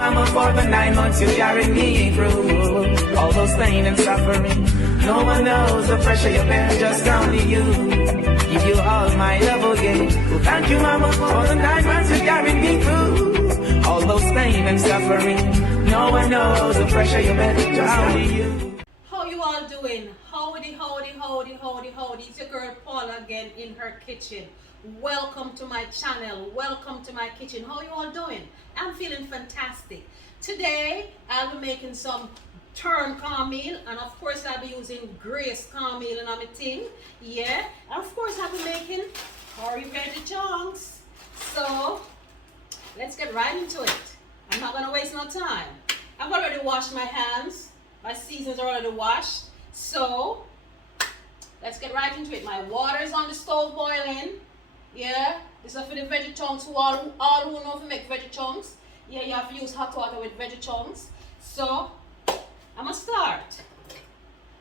Mama, for the 9 months you carried me through all those pain and suffering. No one knows the pressure you bear, just only you. Give you all my love, oh yeah. Well, thank you, Mama, for the 9 months you carried me through all those pain and suffering. No one knows the pressure you bear, just only you. How you all doing? Howdy, howdy, howdy, howdy, howdy. It's your girl Paula again in her kitchen. Welcome to my channel. Welcome to my kitchen. How you all doing? I'm feeling fantastic. Today, I'll be making some turn cornmeal, and of course, I'll be using Grace cornmeal and my thing. Yeah, and of course, I'll be making curried veggie chunks. So, let's get right into it. I'm not gonna waste no time. I've already washed my hands. My seasons are already washed. So, let's get right into it. My water is on the stove boiling. Yeah, this is for the veggie chunks. All who know how to make veggie chunks. Yeah, you have to use hot water with veggie chunks. So, I'm gonna start.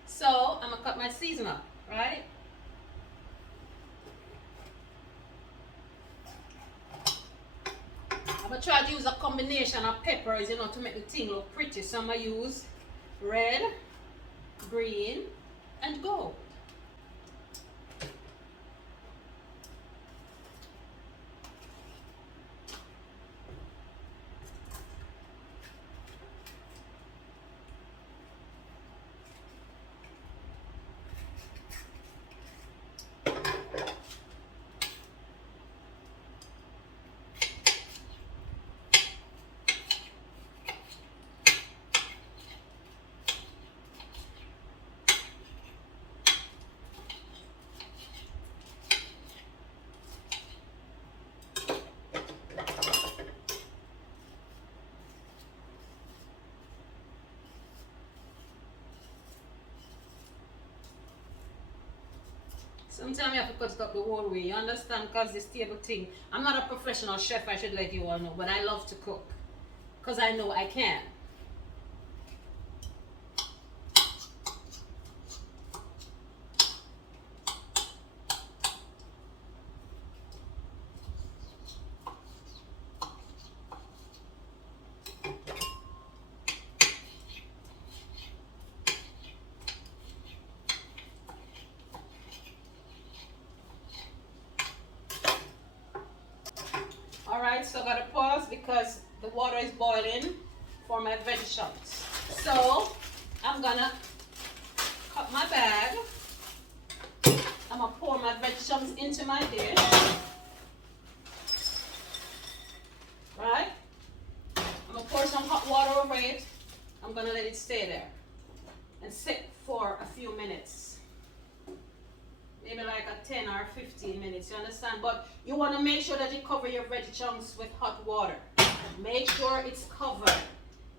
So, I'm gonna cut my seasoner, right? I'm gonna try to use a combination of peppers, you know, to make the thing look pretty. So, I'm gonna use red, green, and gold. Sometimes you have to cut it up the whole way, you understand? Because this table thing, I'm not a professional chef, I should let you all know, but I love to cook. Because I know I can. Alright, so I gotta pause because the water is boiling for my veggie chunks. So I'm gonna cut my bag. I'm gonna pour my veggie chunks into my dish. Right? I'm gonna pour some hot water over it. I'm gonna let it stay there and sit for a few minutes. Maybe like a 10 or 15 minutes, you understand? But you want to make sure that you cover your veggie chunks with hot water. Make sure it's covered.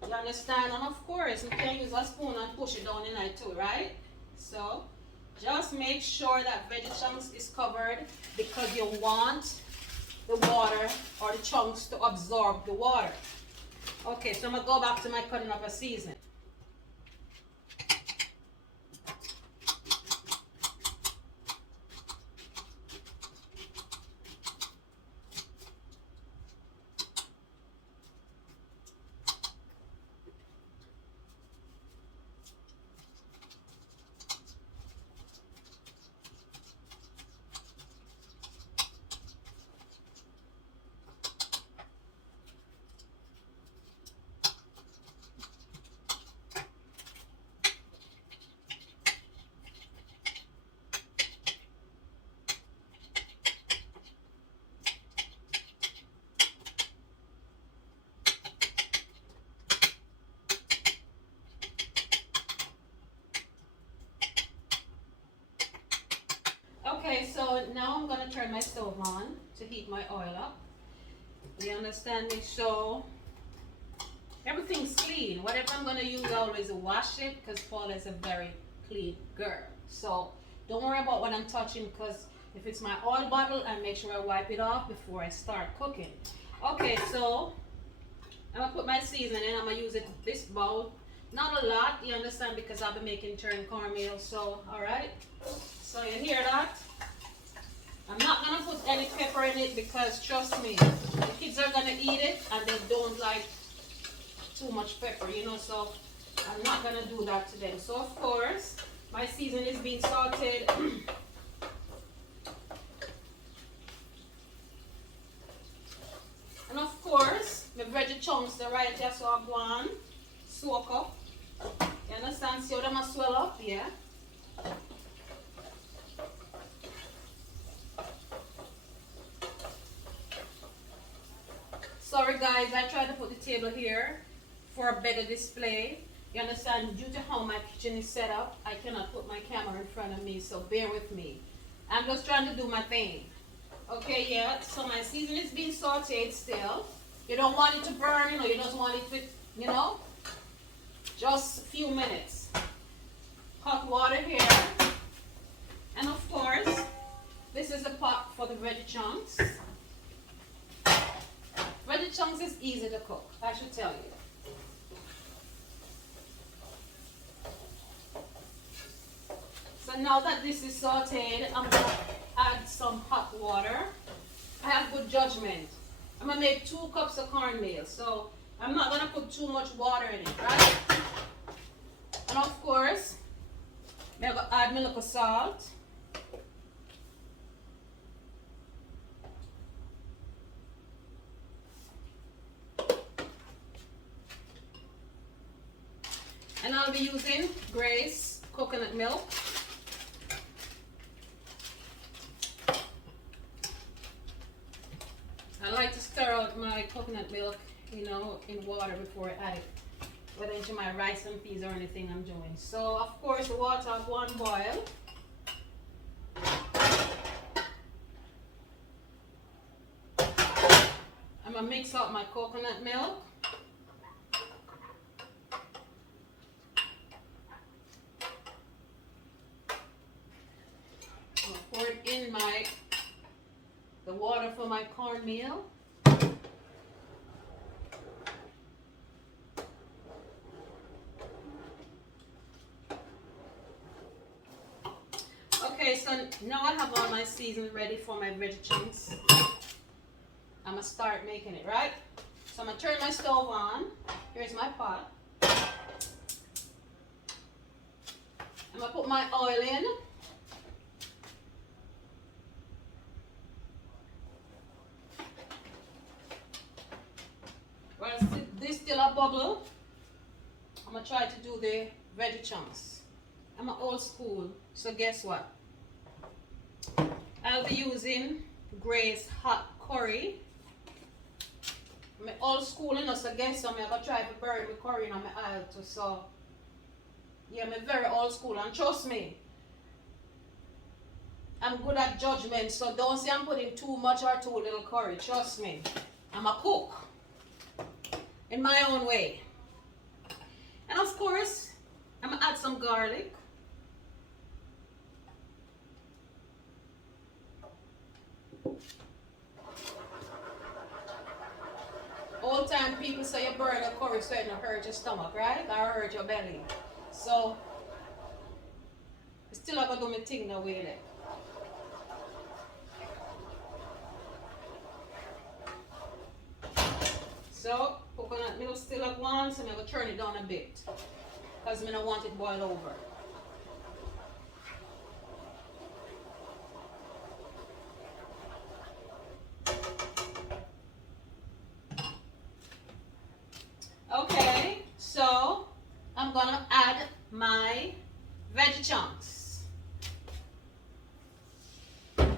You understand? And of course, you can use a spoon and push it down in it too, right? So, just make sure that veggie chunks is covered because you want the water or the chunks to absorb the water. Okay, so I'm going to go back to my cutting up a season. Okay, so now I'm going to turn my stove on to heat my oil up. You understand me? So everything's clean. Whatever I'm going to use, I always wash it because Paula is a very clean girl. So don't worry about what I'm touching because if it's my oil bottle, I make sure I wipe it off before I start cooking. Okay, so I'm going to put my seasoning in. I'm going to use this bowl. Not a lot, you understand, because I'll be making turn cornmeal. So, alright. So you hear that? I'm not gonna put any pepper in it because trust me, the kids are gonna eat it and they don't like too much pepper, you know, so I'm not gonna do that to them. So of course, my seasoning is being sauteed. And of course, my veggie chunks are right here, so I go on, soak up. You understand? See how them swell up, yeah? Sorry guys, I tried to put the table here for a better display. You understand? Due to how my kitchen is set up, I cannot put my camera in front of me, so bear with me. I'm just trying to do my thing. Okay, yeah, so my seasoning is being sauteed still. You don't want it to burn, you know, you just want it to, you know, just a few minutes. Hot water here. And of course, this is a pot for the veggie chunks. Veggie chunks is easy to cook, I should tell you. So now that this is sauteed, I'm going to add some hot water. I have good judgment. I'm going to make 2 cups of cornmeal, so I'm not going to put too much water in it, right? And of course, I'm going to add my little salt. And I'll be using Grace coconut milk. I like to stir out my coconut milk, you know, in water before I add it, whether into my rice and peas or anything I'm doing. So, of course, the water of 1 boil. I'm going to mix up my coconut milk. I'm going to pour it in the water for my cornmeal. Okay, so now I have all my seasoning ready for my veggie chunks. I'm gonna start making it, right? So I'm gonna turn my stove on. Here's my pot. I'm gonna put my oil in. While this still a bubble, I'm gonna try to do the veggie chunks. I'm an old school, so guess what? I'll be using Grace hot curry. I'm old school, you know, so guess I'm gonna try to bury the curry in my aisle too. So yeah, I'm very old school, and trust me, I'm good at judgment, so don't say I'm putting too much or too little curry. Trust me, I'm a cook in my own way. And of course, I'm gonna add some garlic. All time people say you burn a curry so it don't hurt your stomach, right? Or hurt your belly. So, still I gotta do my thing now with it. So, coconut milk still at once, and I'm gonna turn it down a bit. Because I don't want it boil over. Okay, so I'm gonna add my veggie chunks. Oops.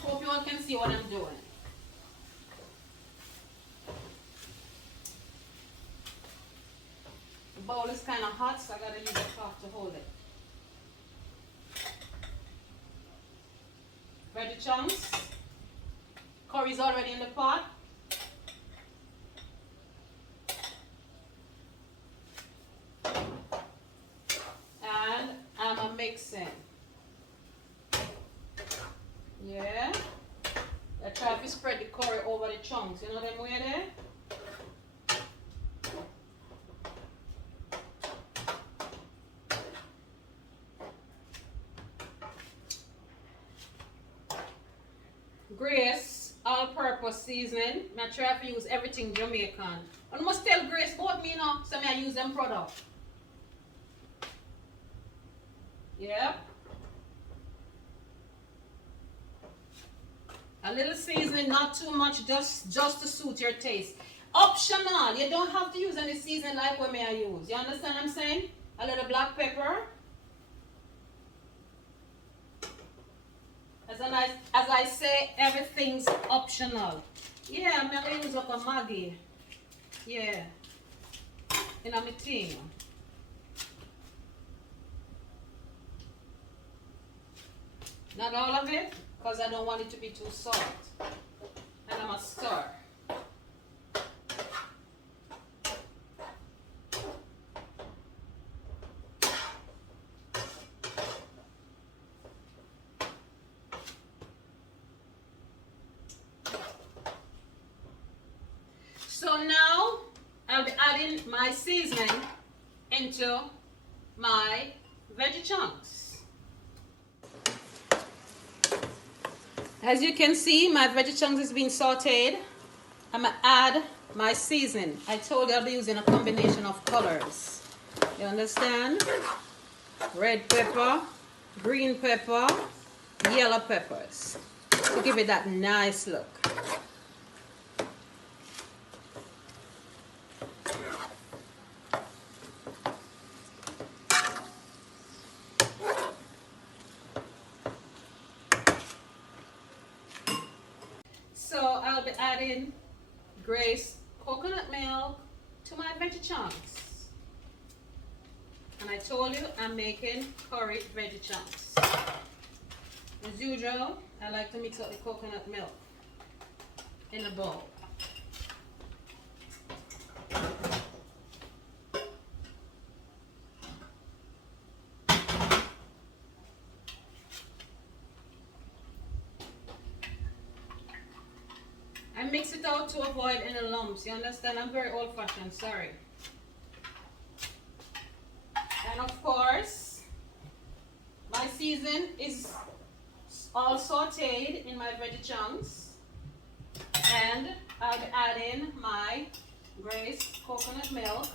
Hope you all can see what I'm doing. The bowl is kind of hot, so I gotta use a cloth to hold it. Veggie chunks. Curry's already in the pot. And I'm mixing. Yeah. I try to spread the curry over the chunks. You know them way there? Grace all-purpose seasoning. I try to use everything Jamaican. I must tell Grace about me now, so I use them product. Yep. A little seasoning, not too much, just to suit your taste. Optional. You don't have to use any seasoning like what I use. You understand what I'm saying? A little black pepper. As I say, everything's optional. Yeah, I'm going to use up a Maggi. Yeah. In a thing. Not all of it, because I don't want it to be too salt. And I'm a stir. So now I'll be adding my seasoning into my veggie chunks. As you can see, my veggie chunks is being sauteed. I'm gonna add my seasoning. I told you I'll be using a combination of colors. You understand? Red pepper, green pepper, yellow peppers to give it that nice look. So I'll be adding Grace coconut milk to my veggie chunks. And I told you I'm making curried veggie chunks. As usual, I like to mix up the coconut milk in a bowl. I mix it out to avoid any lumps. You understand? I'm very old-fashioned. Sorry. And of course, my season is all sauteed in my veggie chunks. And I'll be adding my Grace coconut milk.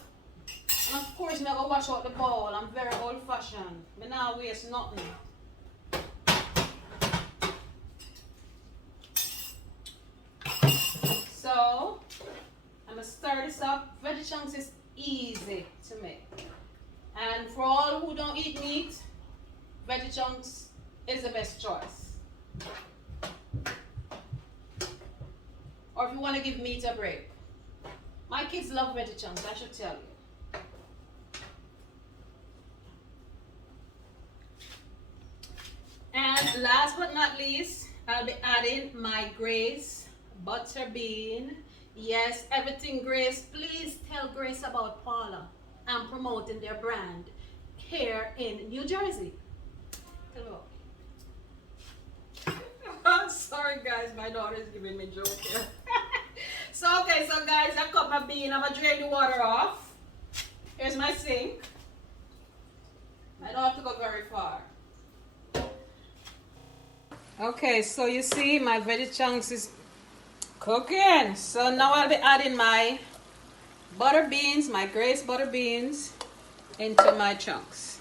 And of course, I'm going to wash out the bowl. I'm very old-fashioned. But now waste nothing. So, I'm going to stir this up. Veggie chunks is easy to make. And for all who don't eat meat, veggie chunks is the best choice. Or if you want to give meat a break. My kids love veggie chunks, I should tell you. And last but not least, I'll be adding my Grace butter bean. Yes, everything Grace. Please tell Grace about Paula. I'm promoting their brand here in New Jersey. Hello. Sorry guys, my daughter is giving me a joke here. So guys, I cut my bean. I'm gonna drain the water off. Here's my sink. I don't have to go very far. Okay, so you see my veggie chunks is cooking. So now I'll be adding my butter beans, my Grace butter beans, into my chunks.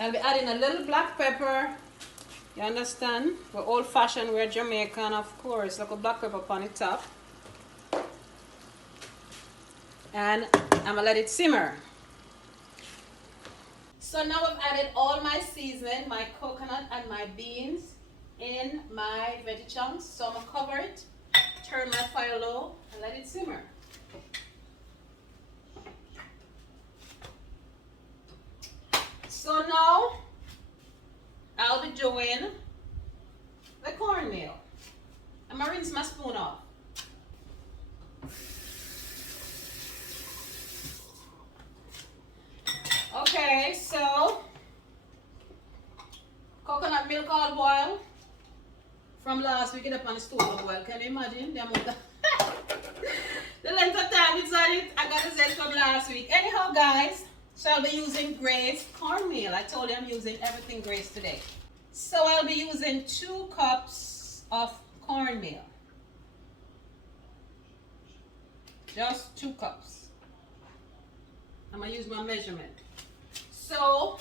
I'll be adding a little black pepper. You understand? We're old-fashioned, we're Jamaican, of course. Look at black pepper on the top. And I'm gonna let it simmer. So now I've added all my seasoning, my coconut and my beans in my veggie chunks. So I'm gonna cover it, turn my fire low, and let it simmer. So now I'll be doing the cornmeal. I'm gonna rinse my spoon off. Okay, so all boil. From last week, it up on the stove for a while. Can you imagine the amount of the length of time it's on it? I got to say from last week. Anyhow, guys, so I'll be using Grace cornmeal. I told you I'm using everything Grace today. So I'll be using 2 cups of cornmeal. Just 2 cups. I'm going to use my measurement. So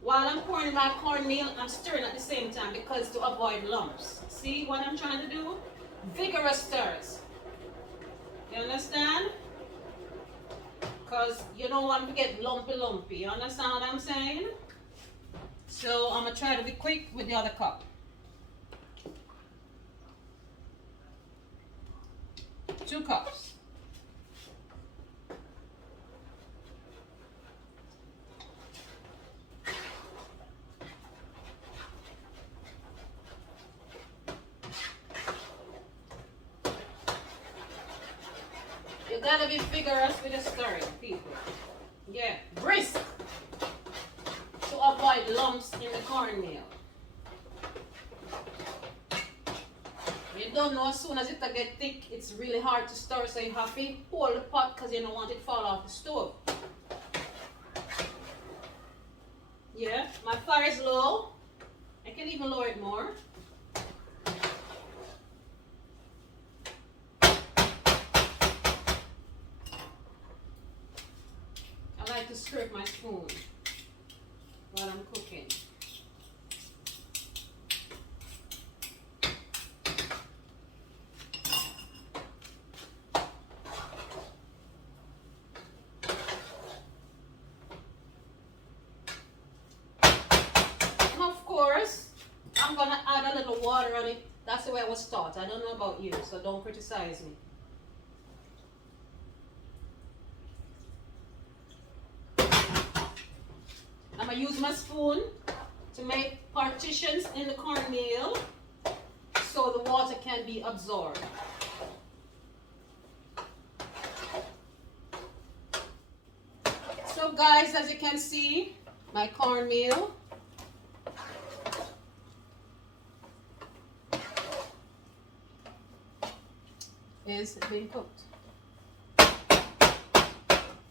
while I'm pouring my cornmeal, I'm stirring at the same time because to avoid lumps. See what I'm trying to do? Vigorous stirs. You understand? Because you don't want to get lumpy. You understand what I'm saying? So I'm going to try to be quick with the other cup. 2 cups. You gotta be vigorous with the stirring, people. Yeah, brisk to avoid lumps in the cornmeal. You don't know, as soon as it gets thick, it's really hard to stir, so you have to hold the pot because you don't want it to fall off the stove. Yeah, my fire is low. I can even lower it more. I like to scrape my spoon while I'm cooking. And of course, I'm gonna add a little water on it. That's the way I was taught. I don't know about you, so don't criticize me. I'm going to use my spoon to make partitions in the cornmeal so the water can be absorbed. So guys, as you can see, my cornmeal is being cooked.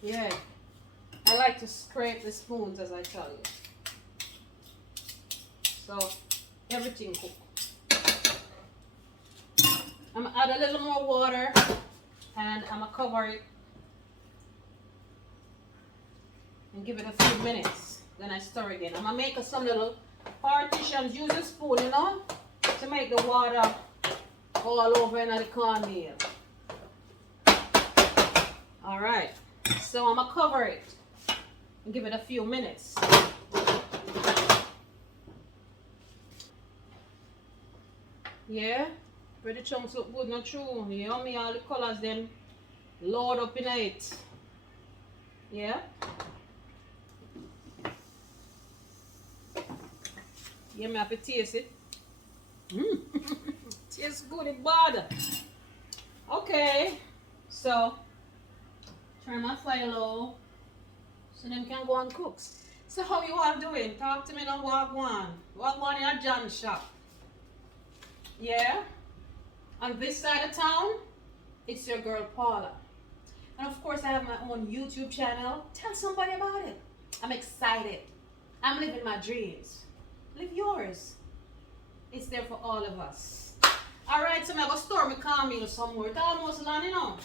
Yeah. I like to scrape the spoons, as I tell you. So everything cooked. I'm gonna add a little more water and I'm gonna cover it and give it a few minutes. Then I stir again. I'm gonna make some little partitions. Use a spoon, you know, to make the water all over in the cornmeal. All right. So I'm gonna cover it. Give it a few minutes. Yeah, pretty chunks look good, not true. Yummy, all the colors them load up in it. Yeah. Yeah, me have to taste it. Tastes good, it bad. Okay, so turn my fire low. So them can go and cook. So how you all doing? Talk to me now, Wagwan. Wagwan in a John shop. Yeah? On this side of town, it's your girl Paula. And of course I have my own YouTube channel. Tell somebody about it. I'm excited. I'm living my dreams. Live yours. It's there for all of us. Alright, so I'm going to store my cornmeal somewhere. It's almost done, you know.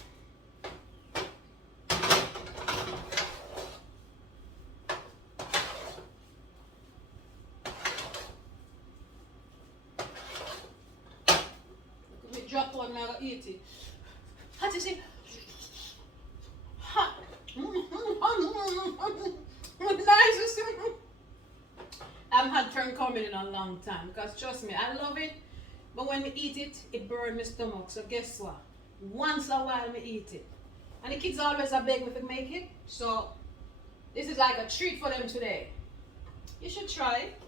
Drop one, I'm gonna eat it. How do you say? Hot. Nice. I haven't had turn cornmeal in a long time because trust me, I love it. But when we eat it, it burns my stomach. So guess what? Once a while we eat it. And the kids always are beg me to make it. So this is like a treat for them today. You should try it.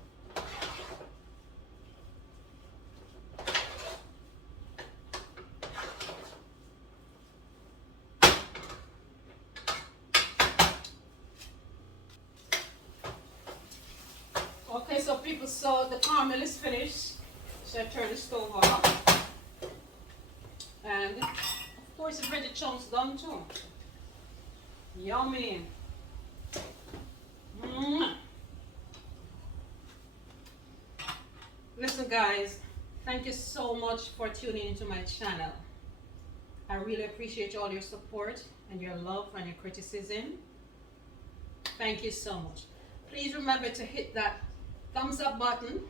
Okay, so people saw the caramel is finished. So I turn the stove off. And of course the veggie chunks done too. Yummy. Listen guys, thank you so much for tuning into my channel. I really appreciate all your support and your love and your criticism. Thank you so much. Please remember to hit that thumbs up button,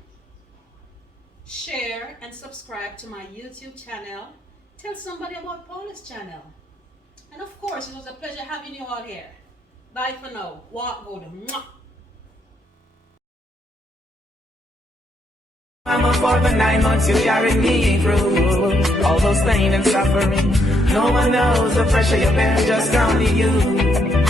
share and subscribe to my YouTube channel. Tell somebody about Paula's channel. And of course, it was a pleasure having you all here. Bye for now. Walk good. Mwah. Mama, for the 9 months you carried me through all those pain and suffering. No one knows the pressure you bear, just only you.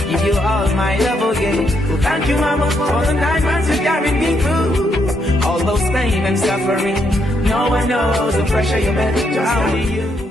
Give you all my love, oh yeah. Well, thank you, Mama, for the 9 months you carried me through all those pain and suffering. No one knows the pressure you bear, just only you.